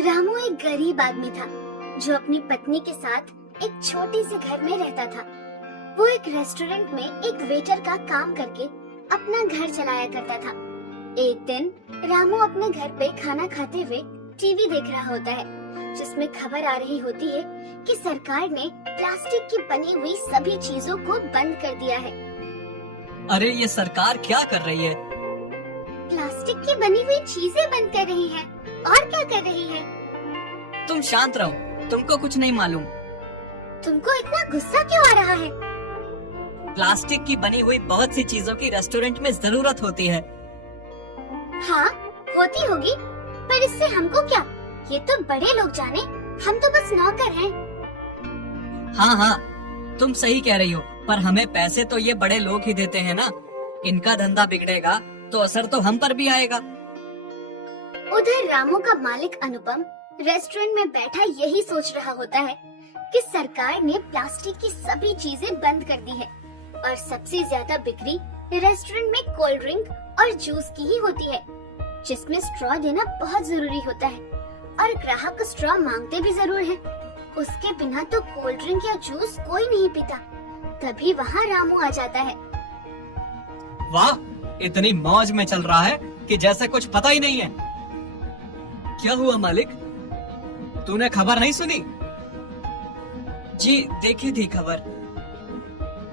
रामू एक गरीब आदमी था जो अपनी पत्नी के साथ एक छोटे से घर में रहता था। वो एक रेस्टोरेंट में एक वेटर का काम करके अपना घर चलाया करता था। एक दिन रामू अपने घर पे खाना खाते हुए टीवी देख रहा होता है, जिसमें खबर आ रही होती है कि सरकार ने प्लास्टिक की बनी हुई सभी चीजों को बंद कर दिया है। अरे ये सरकार क्या कर रही है? प्लास्टिक की बनी हुई चीजें बंद कर रही है। और क्या कर रही है? तुम शांत रहो, तुमको कुछ नहीं मालूम। तुमको इतना गुस्सा क्यों आ रहा है? प्लास्टिक की बनी हुई बहुत सी चीजों की रेस्टोरेंट में जरूरत होती है। हाँ, होती होगी, पर इससे हमको क्या? ये तो बड़े लोग जाने, हम तो बस नौकर हैं। हाँ, तुम सही कह रही हो, पर हमें पैसे तो ये बड़े लोग ही देते हैं ना। इनका धंधा बिगड़ेगा तो असर तो हम पर भी आएगा। उधर रामू का मालिक अनुपम रेस्टोरेंट में बैठा यही सोच रहा होता है कि सरकार ने प्लास्टिक की सभी चीजें बंद कर दी है और सबसे ज्यादा बिक्री रेस्टोरेंट में कोल्ड ड्रिंक और जूस की ही होती है, जिसमें स्ट्रॉ देना बहुत जरूरी होता है और ग्राहक स्ट्रॉ मांगते भी जरूर हैं। उसके बिना तो कोल्ड ड्रिंक या जूस कोई नहीं पीता। तभी वहाँ रामू आ जाता है। वाह, इतनी मौज में चल रहा है कि जैसे कुछ पता ही नहीं है। क्या हुआ मालिक, तूने खबर नहीं सुनी? जी देखी थी खबर।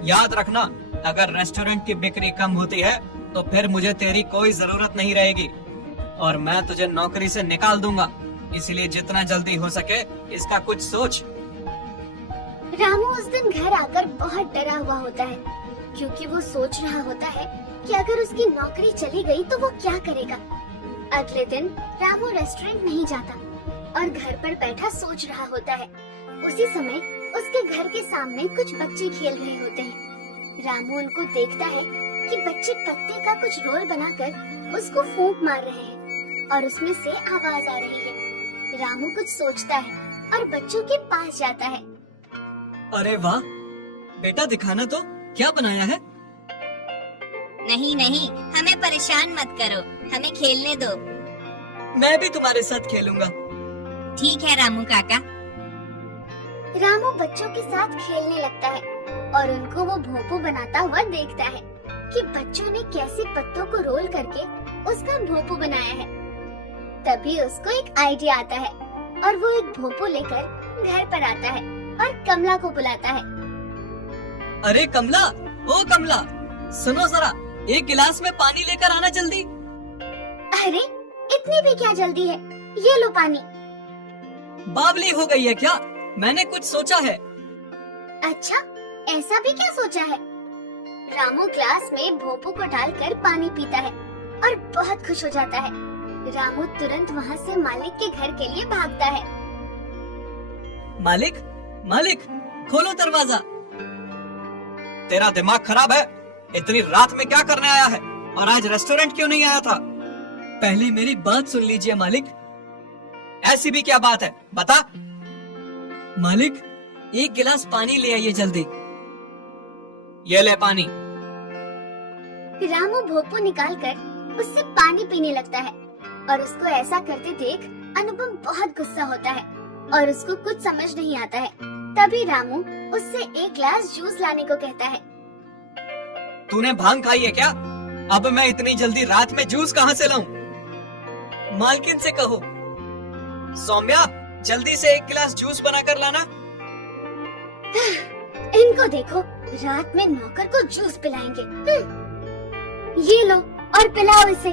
याद रखना, अगर रेस्टोरेंट की बिक्री कम होती है तो फिर मुझे तेरी कोई जरूरत नहीं रहेगी और मैं तुझे नौकरी से निकाल दूंगा। इसलिए जितना जल्दी हो सके इसका कुछ सोच। रामू उस दिन घर आकर बहुत डरा हुआ होता है, क्योंकि वो सोच रहा होता है कि अगर उसकी नौकरी चली गई तो वो क्या करेगा। अगले दिन रामू रेस्टोरेंट नहीं जाता और घर पर बैठा सोच रहा होता है। उसी समय उसके घर के सामने कुछ बच्चे खेल रहे होते हैं। रामू उनको देखता है कि बच्चे पत्ते का कुछ रोल बनाकर उसको फूंक मार रहे हैं और उसमें से आवाज आ रही है। रामू कुछ सोचता है और बच्चों के पास जाता है। अरे वाह बेटा, दिखाना तो क्या बनाया है। नहीं, हमें परेशान मत करो, हमें खेलने दो। मैं भी तुम्हारे साथ खेलूंगा। ठीक है रामू काका। रामू बच्चों के साथ खेलने लगता है और उनको वो भोंपू बनाता हुआ देखता है कि बच्चों ने कैसे पत्तों को रोल करके उसका भोंपू बनाया है। तभी उसको एक आइडिया आता है और वो एक भोंपू लेकर घर पर आता है और कमला को बुलाता है। अरे कमला, ओ कमला, सुनो जरा, एक गिलास में पानी लेकर आना जल्दी। अरे इतनी भी क्या जल्दी है, ये लो पानी। बावली हो गई है क्या? मैंने कुछ सोचा है। अच्छा, ऐसा भी क्या सोचा है? रामू ग्लास में भोंपू को डालकर पानी पीता है और बहुत खुश हो जाता है। रामू तुरंत वहाँ से मालिक के घर के लिए भागता है। मालिक, खोलो दरवाजा। तेरा दिमाग खराब है? इतनी रात में क्या करने आया है और आज रेस्टोरेंट क्यों नहीं आया था? पहले मेरी बात सुन लीजिए मालिक। ऐसी भी क्या बात है, बता। मालिक, एक गिलास पानी ले आइए जल्दी। ये ले पानी। रामू भोंपू निकालकर उससे पानी पीने लगता है और उसको ऐसा करते देख अनुपम बहुत गुस्सा होता है और उसको कुछ समझ नहीं आता है। तभी रामू उससे एक गिलास जूस लाने को कहता है। तूने भांग खाई है क्या? अब मैं इतनी जल्दी रात में जूस कहाँ से लाऊं? मालकिन से कहो। सौम्या, जल्दी से एक गिलास जूस बनाकर लाना। इनको देखो, रात में नौकर को जूस पिलाएंगे। ये लो और पिलाओ इसे।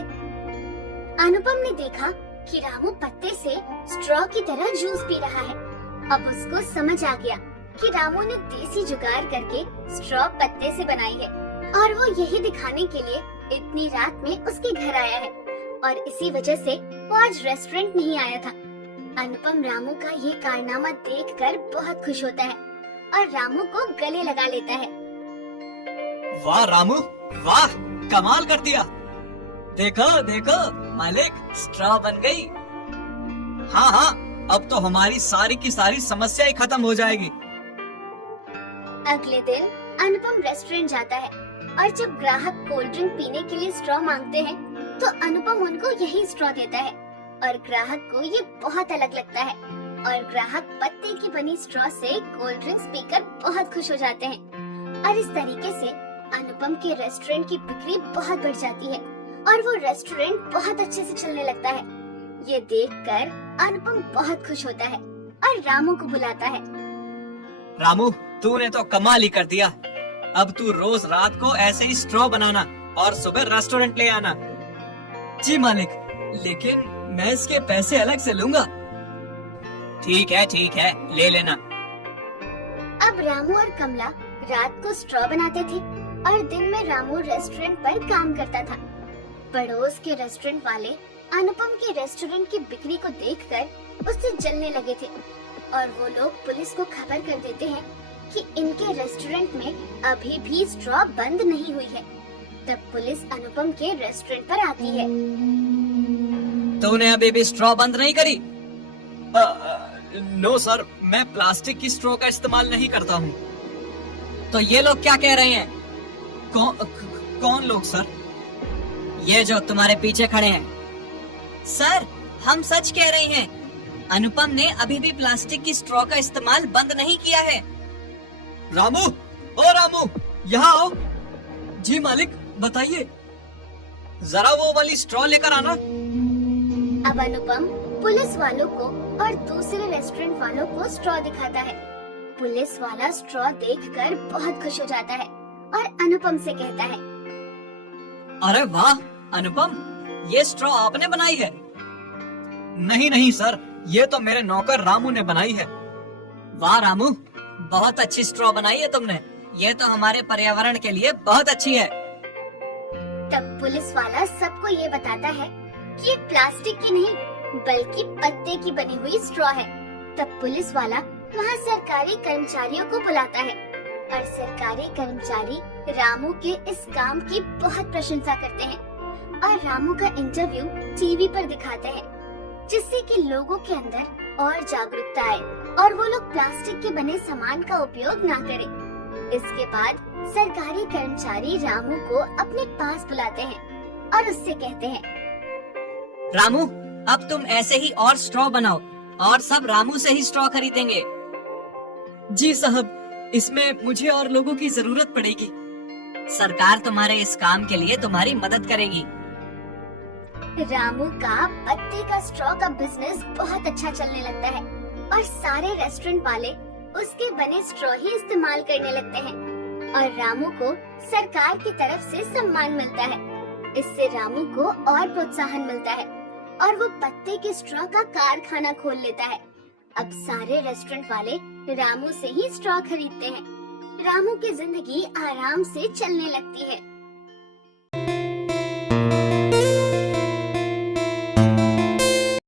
अनुपम ने देखा कि रामू पत्ते से स्ट्रॉ की तरह जूस पी रहा है। अब उसको समझ आ गया कि रामू ने देसी जुगाड़ करके स्ट्रॉ पत्ते से बनाई है और वो यही दिखाने के लिए इतनी रात में उसके घर आया है और इसी वजह से वो आज रेस्टोरेंट नहीं आया था। अनुपम रामू का ये कारनामा देखकर बहुत खुश होता है और रामू को गले लगा लेता है। वाह रामू, वाह, कमाल कर दिया। देखो मालिक, स्ट्रॉ बन गई। हाँ, अब तो हमारी सारी की सारी समस्या ही खत्म हो जाएगी। अगले दिन अनुपम रेस्टोरेंट जाता है और जब ग्राहक कोल्ड ड्रिंक पीने के लिए स्ट्रॉ मांगते हैं तो अनुपम उनको यही स्ट्रॉ देता है और ग्राहक को ये बहुत अलग लगता है और ग्राहक पत्ते की बनी स्ट्रॉ से कोल्ड ड्रिंक्स पीकर बहुत खुश हो जाते हैं और इस तरीके से अनुपम के रेस्टोरेंट की बिक्री बहुत बढ़ जाती है और वो रेस्टोरेंट बहुत अच्छे से चलने लगता है। ये देखकर अनुपम बहुत खुश होता है और रामू को बुलाता है। रामू, तूने तो कमाल ही कर दिया। अब तू रोज रात को ऐसे ही स्ट्रॉ बनाना और सुबह रेस्टोरेंट ले आना। जी मालिक, लेकिन मैं इसके पैसे अलग से लूंगा। ठीक है, ले लेना। अब रामू और कमला रात को स्ट्रॉ बनाते थे और दिन में रामू रेस्टोरेंट पर काम करता था। पड़ोस के रेस्टोरेंट वाले अनुपम के रेस्टोरेंट की बिक्री को देखकर उससे जलने लगे थे और वो लोग पुलिस को खबर कर देते हैं कि इनके रेस्टोरेंट में अभी भी स्ट्रॉ बंद नहीं हुई है। तब पुलिस अनुपम के रेस्टोरेंट पर आती है। तूने अभी भी स्ट्रॉ बंद नहीं करी? नो सर, मैं प्लास्टिक की स्ट्रॉ का इस्तेमाल नहीं करता हूँ। तो ये लोग क्या कह रहे हैं? कौन लोग सर? ये जो तुम्हारे पीछे खड़े हैं। सर, हम सच कह रहे हैं। अनुपम ने अभी भी प्लास्टिक की स्ट्रॉ का इस्तेमाल बंद नहीं किया है। रामू, ओ रामू, यहाँ आओ। जी मालिक, बताइए। जरा वो वाली स्ट्रॉ लेकर आना। अब अनुपम पुलिस वालों को और दूसरे रेस्टोरेंट वालों को स्ट्रॉ दिखाता है। पुलिस वाला स्ट्रॉ देखकर बहुत खुश हो जाता है और अनुपम से कहता है, अरे वाह अनुपम, ये स्ट्रॉ आपने बनाई है? नहीं सर, ये तो मेरे नौकर रामू ने बनाई है। वाह रामू, बहुत अच्छी स्ट्रॉ बनाई है तुमने। ये तो हमारे पर्यावरण के लिए बहुत अच्छी है। तब पुलिस वाला सबको ये बताता है कि ये प्लास्टिक की नहीं बल्कि पत्ते की बनी हुई स्ट्रॉ है। तब पुलिस वाला वहाँ सरकारी कर्मचारियों को बुलाता है और सरकारी कर्मचारी रामू के इस काम की बहुत प्रशंसा करते हैं और रामू का इंटरव्यू टीवी पर दिखाते हैं, जिससे कि लोगों के अंदर और जागरूकता आए और वो लोग प्लास्टिक के बने सामान का उपयोग ना करें। इसके बाद सरकारी कर्मचारी रामू को अपने पास बुलाते हैं और उससे कहते हैं, रामू, अब तुम ऐसे ही और स्ट्रॉ बनाओ और सब रामू से ही स्ट्रॉ खरीदेंगे। जी साहब, इसमें मुझे और लोगों की जरूरत पड़ेगी। सरकार तुम्हारे इस काम के लिए तुम्हारी मदद करेगी। रामू का पत्ते का स्ट्रॉ का बिजनेस बहुत अच्छा चलने लगता है और सारे रेस्टोरेंट वाले उसके बने स्ट्रॉ ही इस्तेमाल करने लगते हैं और रामू को सरकार की तरफ से सम्मान मिलता है। इससे रामू को और प्रोत्साहन मिलता है और वो पत्ते के स्ट्रॉ का कारखाना खोल लेता है। अब सारे रेस्टोरेंट वाले रामू से ही स्ट्रॉ खरीदते हैं। रामू की जिंदगी आराम से चलने लगती है।